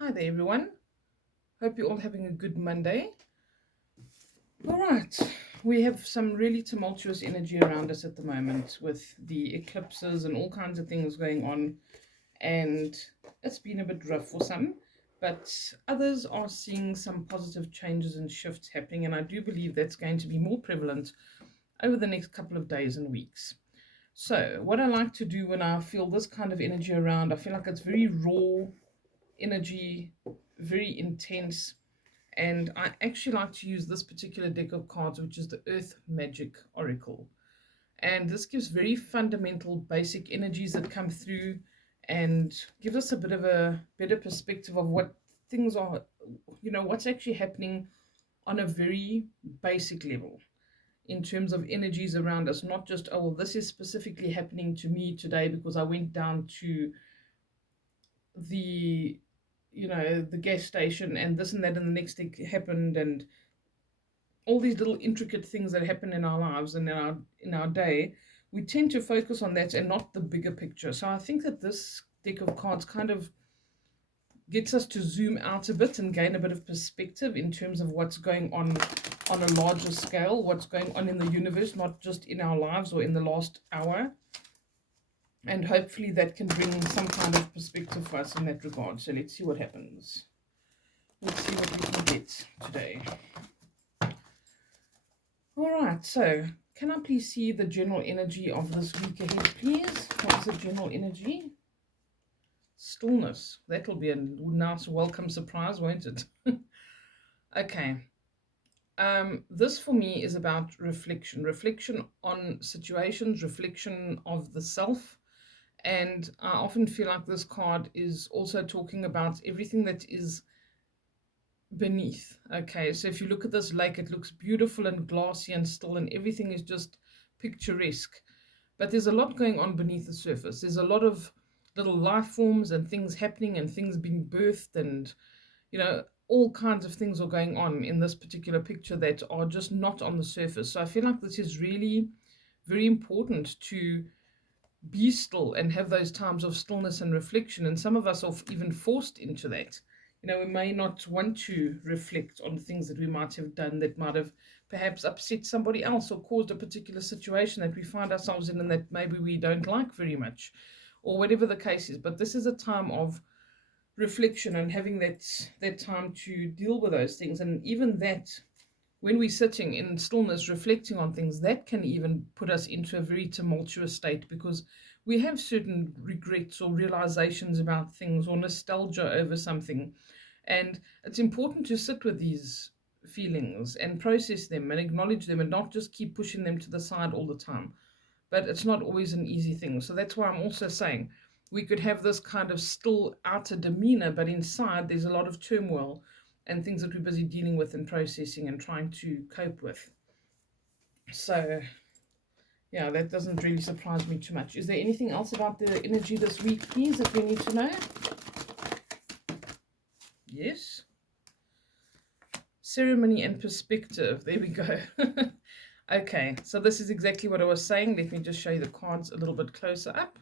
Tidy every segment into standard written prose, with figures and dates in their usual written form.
Hi there, everyone. Hope you're all having a good Monday. All right, we have some really tumultuous energy around us at the moment with the eclipses and all kinds of things going on, and it's been a bit rough for some, but others are seeing some positive changes and shifts happening, and I do believe that's going to be more prevalent over the next couple of days and weeks. So, what I like to do when I feel this kind of energy around, I feel like it's very raw energy, very intense. And I actually like to use this particular deck of cards, which is the Earth Magic Oracle. And this gives very fundamental, basic energies that come through and gives us a bit of a better perspective of what things are, what's actually happening on a very basic level in terms of energies around us, not just, oh, well, this is specifically happening to me today because I went down to the the gas station and this and that and the next thing happened, and all these little intricate things that happen in our lives and in our day. We tend to focus on that and not the bigger picture. So I think that this deck of cards kind of gets us to zoom out a bit and gain a bit of perspective in terms of what's going on a larger scale, what's going on in the universe, not just in our lives or in the last hour. And hopefully that can bring some kind of perspective for us in that regard. So let's see what happens. Let's see what we can get today. All right, so can I please see the general energy of this week ahead, please? What is the general energy? Stillness. That'll be a nice welcome surprise, won't it? Okay. This for me is about reflection on situations, reflection of the self. And I often feel like this card is also talking about everything that is beneath. Okay, so if you look at this lake, it looks beautiful and glassy and still, and everything is just picturesque. But there's a lot going on beneath the surface. There's a lot of little life forms and things happening and things being birthed, and all kinds of things are going on in this particular picture that are just not on the surface. So I feel like this is really very important to be still and have those times of stillness and reflection. And some of us are even forced into that. We may not want to reflect on things that we might have done that might have perhaps upset somebody else or caused a particular situation that we find ourselves in and that maybe we don't like very much, or whatever the case is. But this is a time of reflection and having that time to deal with those things. And even that, when we're sitting in stillness, reflecting on things, that can even put us into a very tumultuous state because we have certain regrets or realizations about things or nostalgia over something. And it's important to sit with these feelings and process them and acknowledge them and not just keep pushing them to the side all the time. But it's not always an easy thing. So that's why I'm also saying we could have this kind of still outer demeanor, but inside there's a lot of turmoil and things that we're busy dealing with and processing and trying to cope with. So, yeah, that doesn't really surprise me too much. Is there anything else about the energy this week, please, that we need to know? Yes. Ceremony and perspective. There we go. Okay, so this is exactly what I was saying. Let me just show you the cards a little bit closer up.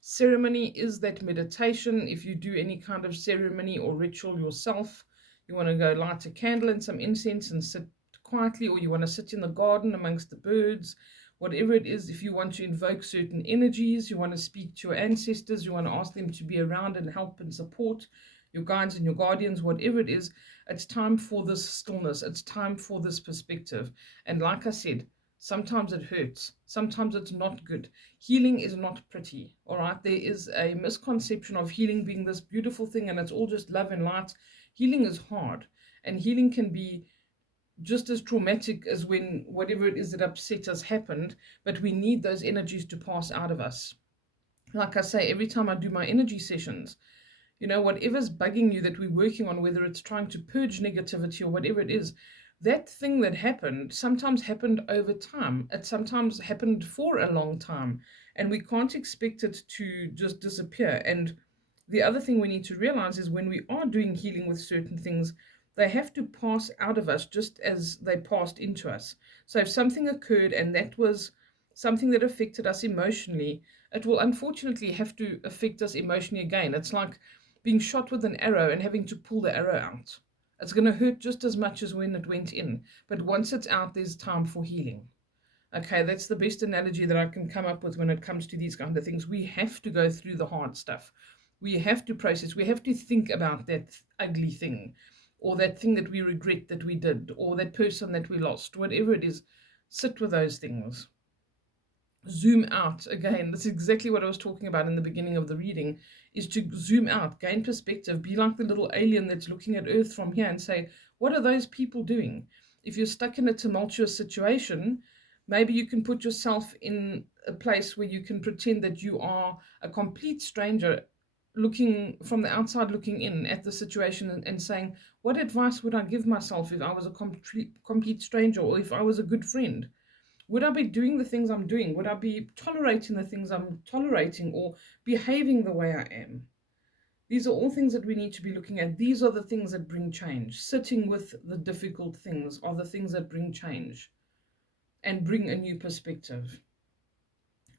Ceremony is that meditation. If you do any kind of ceremony or ritual yourself, you want to go light a candle and some incense and sit quietly, or you want to sit in the garden amongst the birds, whatever it is. If you want to invoke certain energies, you want to speak to your ancestors, you want to ask them to be around and help and support your guides and your guardians, whatever it is, it's time for this stillness. It's time for this perspective. And like I said, sometimes it hurts. Sometimes it's not good. Healing is not pretty. All right. There is a misconception of healing being this beautiful thing and it's all just love and light. Healing is hard, and healing can be just as traumatic as when whatever it is that upset us happened, but we need those energies to pass out of us. Like I say, every time I do my energy sessions, whatever's bugging you that we're working on, whether it's trying to purge negativity or whatever it is, that thing that happened sometimes happened over time. It sometimes happened for a long time, and we can't expect it to just disappear. And the other thing we need to realize is when we are doing healing with certain things, they have to pass out of us just as they passed into us. So if something occurred and that was something that affected us emotionally, it will unfortunately have to affect us emotionally again. It's like being shot with an arrow and having to pull the arrow out. It's going to hurt just as much as when it went in. But once it's out, there's time for healing. Okay, that's the best analogy that I can come up with when it comes to these kind of things. We have to go through the hard stuff. We have to process. We have to think about that ugly thing, or that thing that we regret that we did, or that person that we lost, whatever it is. Sit with those things. Zoom out. Again, that's exactly what I was talking about in the beginning of the reading, is to zoom out, gain perspective, be like the little alien that's looking at Earth from here and say, what are those people doing? If you're stuck in a tumultuous situation, maybe you can put yourself in a place where you can pretend that you are a complete stranger looking from the outside, looking in at the situation and saying, what advice would I give myself if I was a complete stranger, or if I was a good friend? Would I be doing the things I'm doing? Would I be tolerating the things I'm tolerating, or behaving the way I am? These are all things that we need to be looking at. These are the things that bring change. Sitting with the difficult things are the things that bring change and bring a new perspective.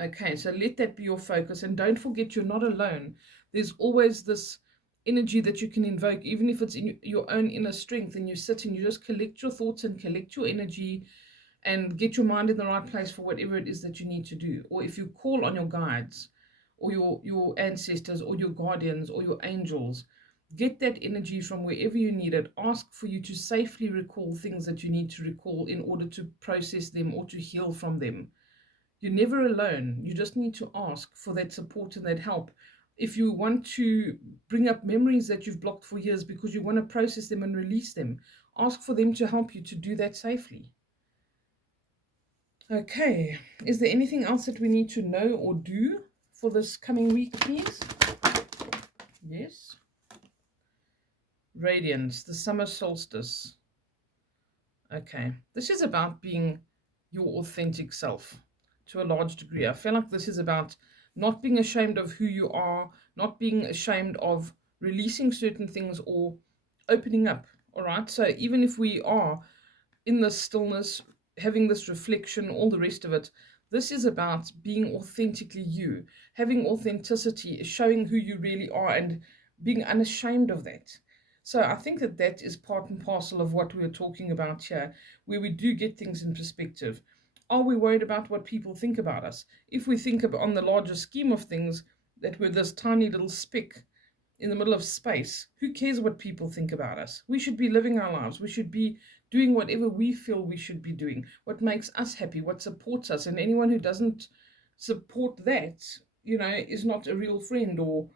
Okay, so let that be your focus. And don't forget, you're not alone. There's always this energy that you can invoke, even if it's in your own inner strength, and you sit and you just collect your thoughts and collect your energy and get your mind in the right place for whatever it is that you need to do. Or if you call on your guides, or your ancestors, or your guardians, or your angels, get that energy from wherever you need it. Ask for you to safely recall things that you need to recall in order to process them or to heal from them. You're never alone. You just need to ask for that support and that help. If you want to bring up memories that you've blocked for years because you want to process them and release them, ask for them to help you to do that safely. Okay, is there anything else that we need to know or do for this coming week, please? Yes. Radiance, the summer solstice. Okay, this is about being your authentic self to a large degree. I feel like this is about not being ashamed of who you are, not being ashamed of releasing certain things or opening up. All right, so even if we are in this stillness, having this reflection, all the rest of it, this is about being authentically you, having authenticity, showing who you really are, and being unashamed of that. So I think that that is part and parcel of what we're talking about here, where we do get things in perspective. Are we worried about what people think about us? If we think of on the larger scheme of things, that we're this tiny little speck in the middle of space, who cares what people think about us? We should be living our lives. We should be doing whatever we feel we should be doing, what makes us happy, what supports us. And anyone who doesn't support that, is not a real friend, or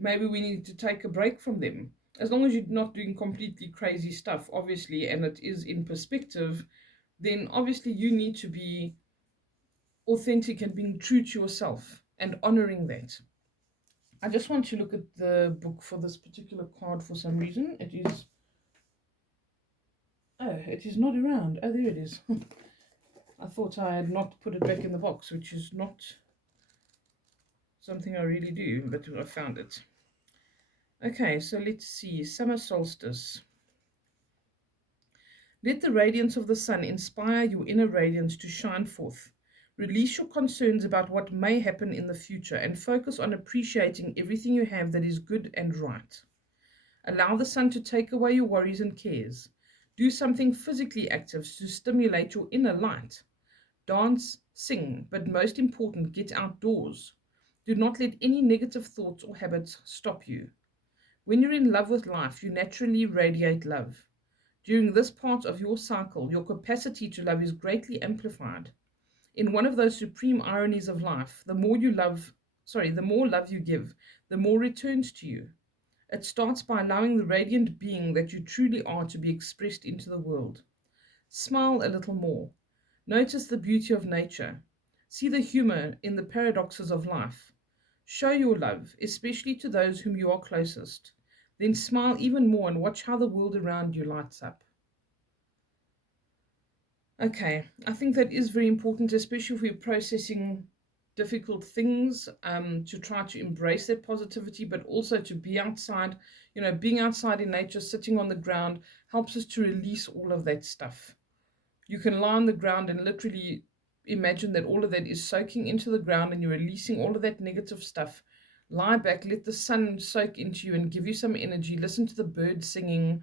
maybe we need to take a break from them. As long as you're not doing completely crazy stuff, obviously, and it is in perspective, then obviously you need to be authentic and being true to yourself and honoring that. I just want to look at the book for this particular card for some reason. It is not around. Oh, there it is. I thought I had not put it back in the box, which is not something I really do, but I found it. Okay, so let's see. Summer solstice. Let the radiance of the sun inspire your inner radiance to shine forth. Release your concerns about what may happen in the future and focus on appreciating everything you have that is good and right. Allow the sun to take away your worries and cares. Do something physically active to stimulate your inner light. Dance, sing, but most important, get outdoors. Do not let any negative thoughts or habits stop you. When you're in love with life, you naturally radiate love. During this part of your cycle, your capacity to love is greatly amplified. In one of those supreme ironies of life, the more love you give, the more returns to you. It starts by allowing the radiant being that you truly are to be expressed into the world. Smile a little more. Notice the beauty of nature. See the humor in the paradoxes of life. Show your love, especially to those whom you are closest. Then smile even more and watch how the world around you lights up. Okay, I think that is very important, especially if we're processing difficult things, to try to embrace that positivity, but also to be outside. Being outside in nature, sitting on the ground, helps us to release all of that stuff. You can lie on the ground and literally imagine that all of that is soaking into the ground and you're releasing all of that negative stuff lie back, let the sun soak into you and give you some energy. Listen to the birds singing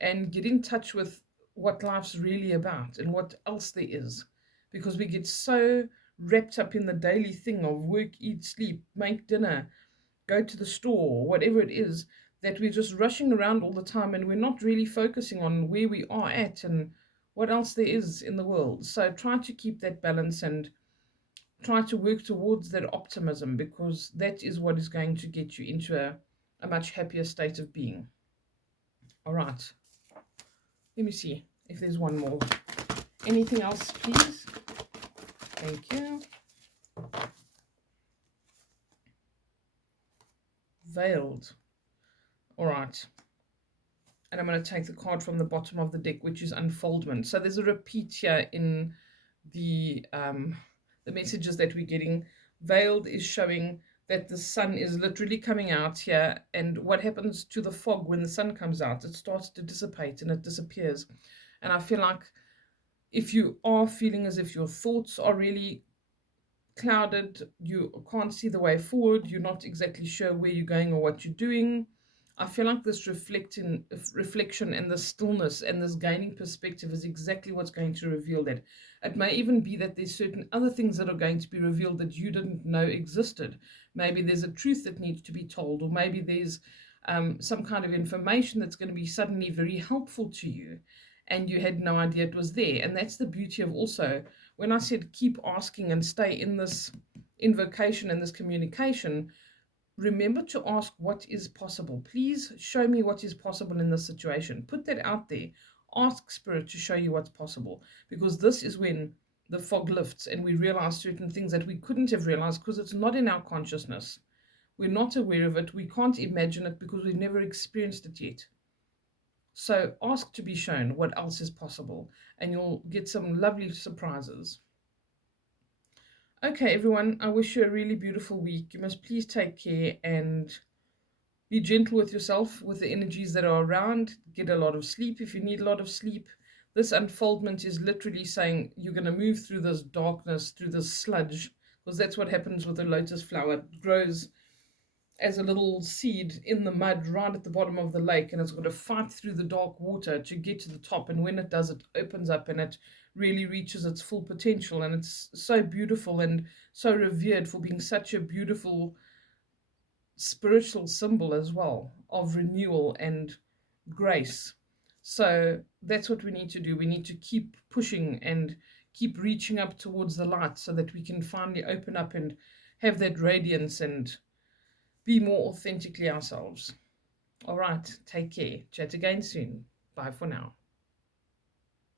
and get in touch with what life's really about and what else there is. Because we get so wrapped up in the daily thing of work, eat, sleep, make dinner, go to the store, whatever it is, that we're just rushing around all the time and we're not really focusing on where we are at and what else there is in the world. So try to keep that balance and try to work towards that optimism, because that is what is going to get you into a much happier state of being. All right. Let me see if there's one more. Anything else, please? Thank you. Veiled. All right. And I'm going to take the card from the bottom of the deck, which is unfoldment. So there's a repeat here in the messages that we're getting. Veiled is showing that the sun is literally coming out here, and what happens to the fog when the sun comes out? It starts to dissipate and it disappears. And I feel like if you are feeling as if your thoughts are really clouded, you can't see the way forward, you're not exactly sure where you're going or what you're doing, I feel like this reflection and the stillness and this gaining perspective is exactly what's going to reveal that. It may even be that there's certain other things that are going to be revealed that you didn't know existed. Maybe there's a truth that needs to be told, or maybe there's some kind of information that's going to be suddenly very helpful to you and you had no idea it was there. And that's the beauty of also, when I said keep asking and stay in this invocation and this communication, remember to ask what is possible. Please show me what is possible in this situation. Put that out there. Ask Spirit to show you what's possible, because this is when the fog lifts and we realize certain things that we couldn't have realized because it's not in our consciousness. We're not aware of it. We can't imagine it because we've never experienced it yet. So ask to be shown what else is possible, and you'll get some lovely surprises. Okay, everyone, I wish you a really beautiful week. You must please take care and be gentle with yourself, with the energies that are around. Get a lot of sleep if you need a lot of sleep. This unfoldment is literally saying you're going to move through this darkness, through this sludge, because that's what happens with a lotus flower. It grows as a little seed in the mud right at the bottom of the lake, and it's got to fight through the dark water to get to the top. And when it does, it opens up and it really reaches its full potential. And it's so beautiful and so revered for being such a beautiful spiritual symbol as well of renewal and grace. So that's what we need to do. We need to keep pushing and keep reaching up towards the light so that we can finally open up and have that radiance and be more authentically ourselves. All right, take care. Chat again soon. Bye for now.